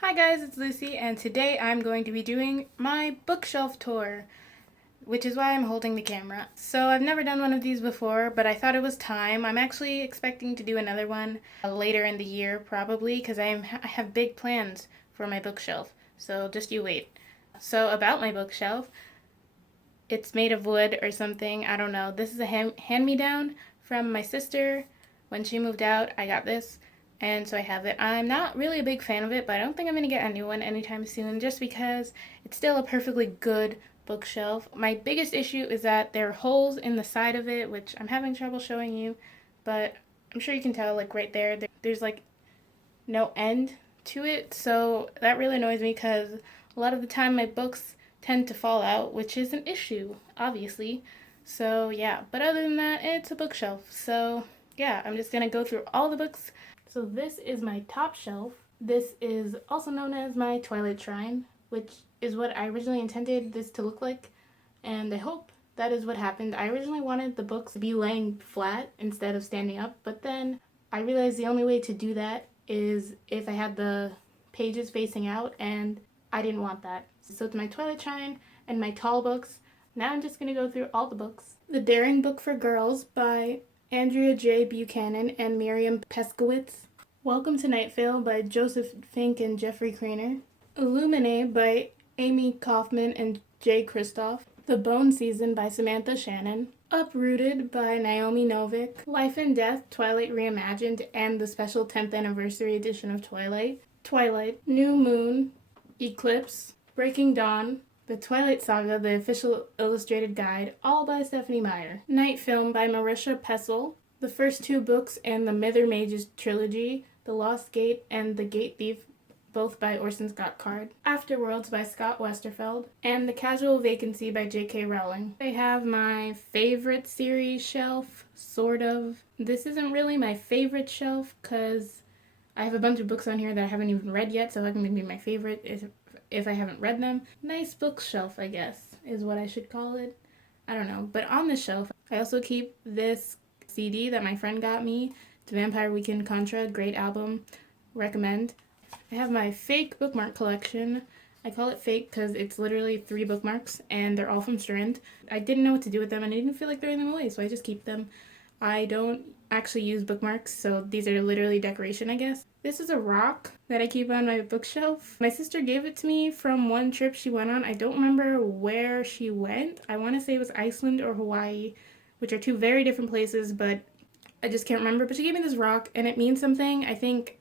Hi guys, it's Lucy, and today I'm going to be doing my bookshelf tour, which is why I'm holding the camera. So I've never done one of these before, but I thought it was time. I'm actually expecting to do another one later in the year, probably, because I have big plans for my bookshelf. So just you wait. So about my bookshelf, it's made of wood or something. I don't know. This is a hand-me-down from my sister. When she moved out, I got this. And so I have it. I'm not really a big fan of it, but I don't think I'm going to get a new one anytime soon just because it's still a perfectly good bookshelf. My biggest issue is that there are holes in the side of it, which I'm having trouble showing you, but I'm sure you can tell, like right there, there's like no end to it. So that really annoys me because a lot of the time my books tend to fall out, which is an issue, obviously. So yeah, but other than that, it's a bookshelf. So yeah, I'm just gonna go through all the books. So this is my top shelf. This is also known as my Twilight Shrine, which is what I originally intended this to look like, and I hope that is what happened. I originally wanted the books to be laying flat instead of standing up, but then I realized the only way to do that is if I had the pages facing out, and I didn't want that. So it's my Twilight Shrine and my tall books. Now I'm just going to go through all the books. The Daring Book for Girls by Andrea J. Buchanan and Miriam Peskowitz. Welcome to Night Vale by Joseph Fink and Jeffrey Craner. Illuminate by Amy Kaufman and Jay Kristoff. The Bone Season by Samantha Shannon. Uprooted by Naomi Novik. Life and Death, Twilight Reimagined, and the special 10th anniversary edition of Twilight. Twilight, New Moon, Eclipse, Breaking Dawn, The Twilight Saga, the official illustrated guide, all by Stephanie Meyer. Night Film by Marisha Pessel. The first two books in the Mither Mages trilogy, The Lost Gate and The Gate Thief, both by Orson Scott Card. Afterworlds by Scott Westerfeld. And The Casual Vacancy by J.K. Rowling. I have my favorite series shelf, sort of. This isn't really my favorite shelf because I have a bunch of books on here that I haven't even read yet, so that can be my favorite if I haven't read them. Nice bookshelf, I guess, is what I should call it. I don't know. But on the shelf, I also keep this CD that my friend got me. It's Vampire Weekend Contra, great album, recommend. I have my fake bookmark collection. I call it fake because it's literally 3 bookmarks and they're all from Strand. I didn't know what to do with them and I didn't feel like throwing them away, so I just keep them. I don't actually use bookmarks, so these are literally decoration, I guess. This is a rock that I keep on my bookshelf. My sister gave it to me from one trip she went on. I don't remember where she went. I want to say it was Iceland or Hawaii, which are 2 very different places, but I just can't remember. But she gave me this rock, and it means something. I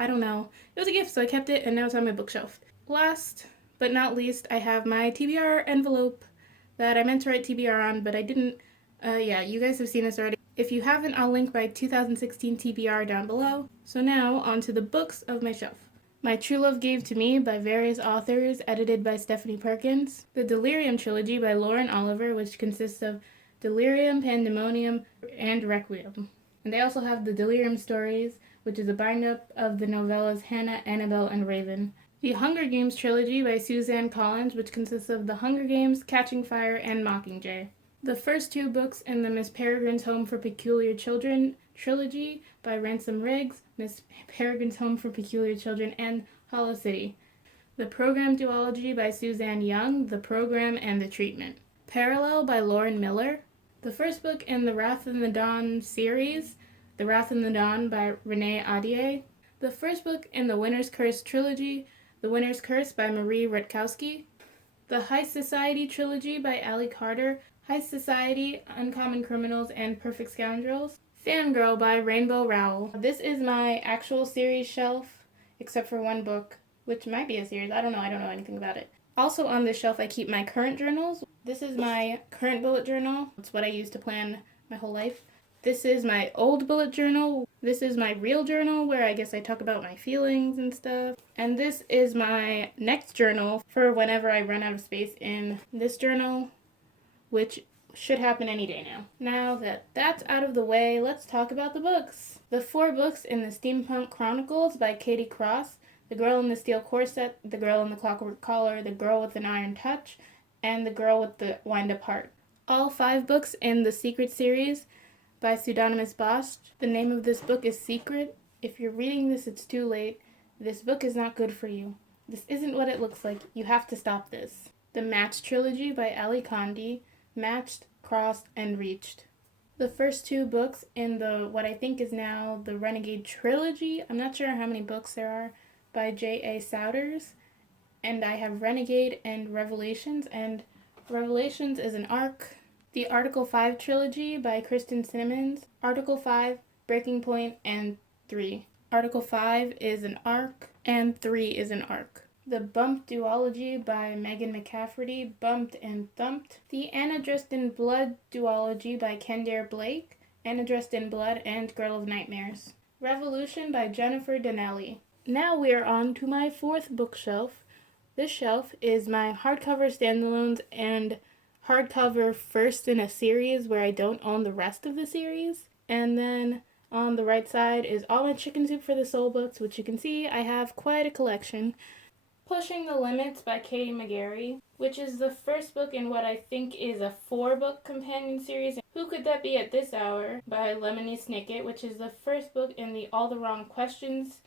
don't know. It was a gift, so I kept it, and now it's on my bookshelf. Last but not least, I have my TBR envelope that I meant to write TBR on, but I didn't. Yeah, you guys have seen this already. If you haven't, I'll link my 2016 TBR down below. So now, on to the books of my shelf. My True Love Gave to Me by various authors, edited by Stephanie Perkins. The Delirium Trilogy by Lauren Oliver, which consists of Delirium, Pandemonium, and Requiem. And they also have the Delirium Stories, which is a bind-up of the novellas Hannah, Annabelle, and Raven. The Hunger Games Trilogy by Suzanne Collins, which consists of The Hunger Games, Catching Fire, and Mockingjay. The first 2 books in the Miss Peregrine's Home for Peculiar Children trilogy by Ransom Riggs, Miss Peregrine's Home for Peculiar Children, and Hollow City. The Program Duology by Suzanne Young, The Program and the Treatment. Parallel by Lauren Miller. The first book in the Wrath in the Dawn series, The Wrath in the Dawn by Renee Ahdieh. The first book in the Winter's Curse trilogy, The Winter's Curse by Marie Rutkowski. The High Society trilogy by Allie Carter, High Society, Uncommon Criminals, and Perfect Scoundrels. Fangirl by Rainbow Rowell. This is my actual series shelf, except for one book, which might be a series. I don't know anything about it. Also on this shelf, I keep my current journals. This is my current bullet journal. It's what I use to plan my whole life. This is my old bullet journal. This is my real journal where I guess I talk about my feelings and stuff. And this is my next journal for whenever I run out of space in this journal, which should happen any day now. Now that that's out of the way, let's talk about the books. The 4 books in the Steampunk Chronicles by Katie Cross, The Girl in the Steel Corset, The Girl in the Clockwork Collar, The Girl with an Iron Touch, and The Girl with the Wind-Up Heart. All 5 books in the Secret series by Pseudonymous Bosch. The name of this book is Secret. If you're reading this, it's too late. This book is not good for you. This isn't what it looks like. You have to stop this. The Matched Trilogy by Ali Condi, Matched, Crossed, and Reached. The first two books in the what I think is now the Renegade Trilogy. I'm not sure how many books there are, by J.A. Souders. And I have Renegade and Revelations, and Revelations is an arc. The Article 5 Trilogy by Kristen Simmons. Article 5, Breaking Point, and 3. Article 5 is an arc, and 3 is an arc. The Bump Duology by Megan McCafferty, Bumped and Thumped. The Anna Dressed in Blood Duology by Kendare Blake, Anna Dressed in Blood and Girl of Nightmares. Revolution by Jennifer Donnelly. Now we are on to my fourth bookshelf. This shelf is my hardcover standalones and hardcover first in a series where I don't own the rest of the series. And then on the right side is all my Chicken Soup for the Soul books, which you can see I have quite a collection. Pushing the Limits by Katie McGarry, which is the first book in what I think is a 4-book companion series. Who Could That Be at This Hour by Lemony Snicket, which is the first book in the All the Wrong Questions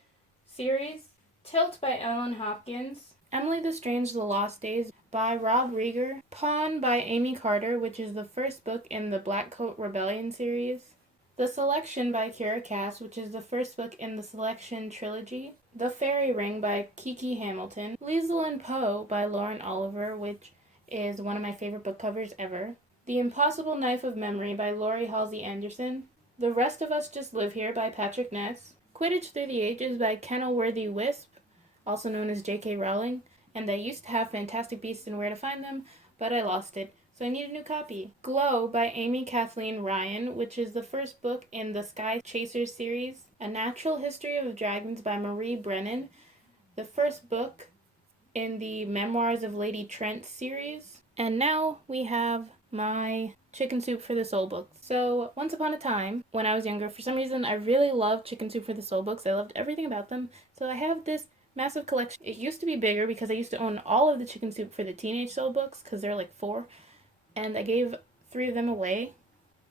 series. Tilt by Ellen Hopkins. Emily the Strange, The Lost Days by Rob Rieger. Pawn by Amy Carter, which is the first book in the Black Coat Rebellion series. The Selection by Kira Cass, which is the first book in the Selection trilogy. The Fairy Ring by Kiki Hamilton. Liesl and Poe by Lauren Oliver, which is one of my favorite book covers ever. The Impossible Knife of Memory by Laurie Halsey Anderson. The Rest of Us Just Live Here by Patrick Ness. Quidditch Through the Ages by Kenilworthy Wisp, also known as J.K. Rowling. And I used to have Fantastic Beasts and Where to Find Them, but I lost it, so I need a new copy. Glow by Amy Kathleen Ryan, which is the first book in the Sky Chasers series. A Natural History of Dragons by Marie Brennan, the first book in the Memoirs of Lady Trent series. And now we have my Chicken Soup for the Soul books. So once upon a time, when I was younger, for some reason I really loved Chicken Soup for the Soul books. I loved everything about them. So I have this massive collection. It used to be bigger because I used to own all of the Chicken Soup for the Teenage Soul books, because there are like 4, and I gave 3 of them away.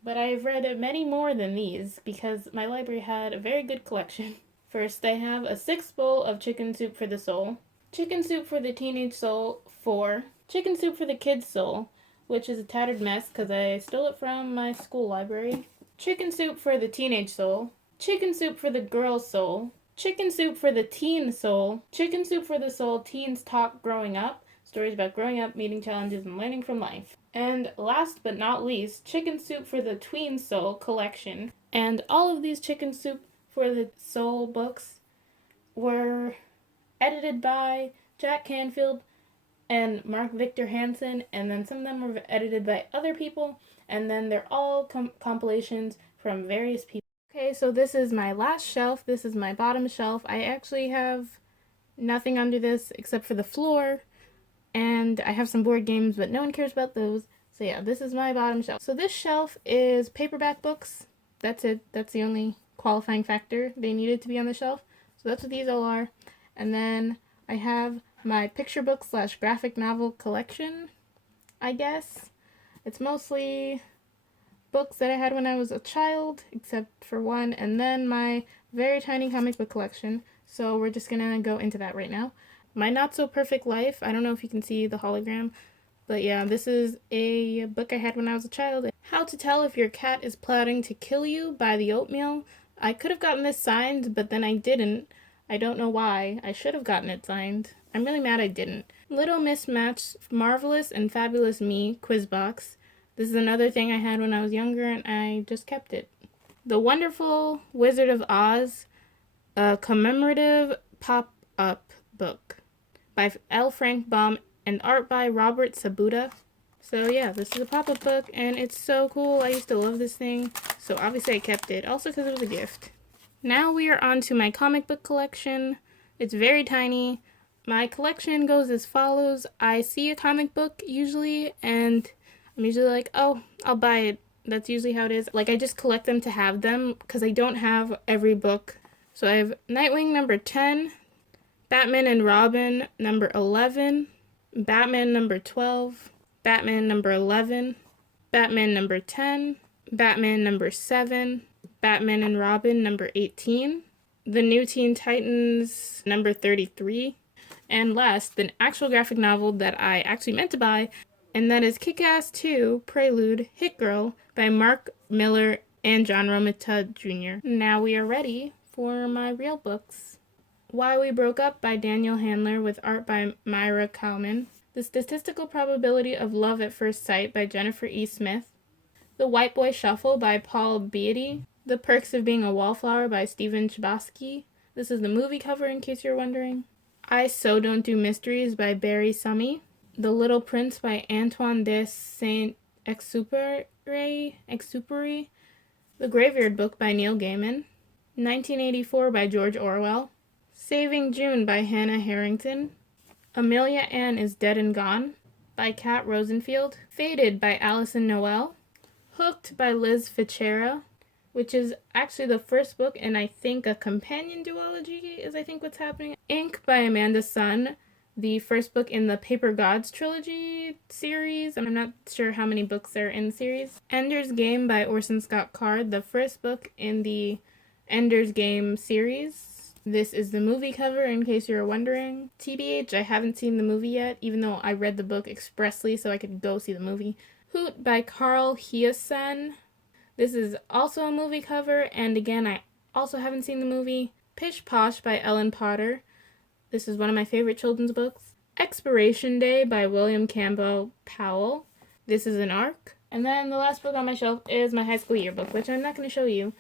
But I've read many more than these because my library had a very good collection. First, I have a 6th bowl of Chicken Soup for the Soul. Chicken Soup for the Teenage Soul 4. Chicken Soup for the Kids Soul, which is a tattered mess because I stole it from my school library. Chicken Soup for the Teenage Soul. Chicken Soup for the Girls Soul. Chicken Soup for the Teen Soul. Chicken Soup for the Soul Teens Talk Growing Up. Stories about growing up, meeting challenges, and learning from life. And last but not least, Chicken Soup for the Tween Soul collection. And all of these Chicken Soup for the Soul books were edited by Jack Canfield and Mark Victor Hansen, and then some of them were edited by other people, and then they're all compilations from various people. Okay, so this is my last shelf. This is my bottom shelf. I actually have nothing under this except for the floor, and I have some board games, but no one cares about those. So yeah, this is my bottom shelf. So this shelf is paperback books. That's it. That's the only qualifying factor they needed to be on the shelf. So that's what these all are. And then I have my picture book / graphic novel collection, I guess. It's mostly books that I had when I was a child, except for one, and then my very tiny comic book collection. So we're just gonna go into that right now. My Not So Perfect Life. I don't know if you can see the hologram, but yeah, this is a book I had when I was a child. How to Tell If Your Cat is Plotting to Kill You by The Oatmeal. I could have gotten this signed, but then I didn't. I don't know why. I should have gotten it signed. I'm really mad I didn't. Little Miss Match, Marvelous and Fabulous Me quiz box. This is another thing I had when I was younger, and I just kept it. The Wonderful Wizard of Oz, a commemorative pop-up book by L. Frank Baum and art by Robert Sabuda. So yeah, this is a pop-up book, and it's so cool. I used to love this thing, so obviously I kept it, also because it was a gift. Now we are on to my comic book collection. It's very tiny. My collection goes as follows. I see a comic book usually, and I'm usually like, oh, I'll buy it. That's usually how it is. Like, I just collect them to have them because I don't have every book. So I have Nightwing number 10, Batman and Robin number 11, Batman number 12, Batman number 11, Batman number 10, Batman number 7, Batman and Robin number 18, The New Teen Titans number 33, And last, the actual graphic novel that I actually meant to buy, and that is Kick-Ass 2 Prelude Hit Girl by Mark Miller and John Romita Jr. Now we are ready for my real books. Why We Broke Up by Daniel Handler with art by Myra Kalman. The Statistical Probability of Love at First Sight by Jennifer E. Smith. The White Boy Shuffle by Paul Beatty. The Perks of Being a Wallflower by Stephen Chbosky. This is the movie cover in case you're wondering. I So Don't Do Mysteries by Barry Summy. The Little Prince by Antoine de Saint-Exupéry. The Graveyard Book by Neil Gaiman. 1984 by George Orwell. Saving June by Hannah Harrington. Amelia Ann is Dead and Gone by Kat Rosenfield. Faded by Alison Noel. Hooked by Liz Fitzgerald, which is actually the first book and I think a companion duology is I think what's happening. Ink by Amanda Sun, the first book in the Paper Gods Trilogy series. I'm not sure how many books there are in the series. Ender's Game by Orson Scott Card, the first book in the Ender's Game series. This is the movie cover in case you're wondering. TBH, I haven't seen the movie yet, even though I read the book expressly so I could go see the movie. Hoot by Carl Hiaasen. This is also a movie cover, and again, I also haven't seen the movie. Pish Posh by Ellen Potter. This is one of my favorite children's books. Expiration Day by William Campbell Powell. This is an arc. And then the last book on my shelf is my high school yearbook, which I'm not going to show you.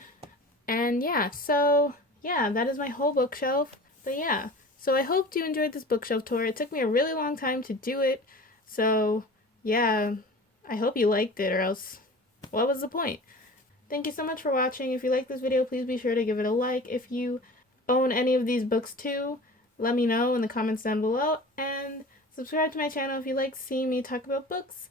And yeah, so yeah, that is my whole bookshelf. But yeah, so I hope you enjoyed this bookshelf tour. It took me a really long time to do it. So yeah, I hope you liked it, or else what was the point? Thank you so much for watching. If you like this video, please be sure to give it a like. If you own any of these books too, let me know in the comments down below. And subscribe to my channel if you like seeing me talk about books.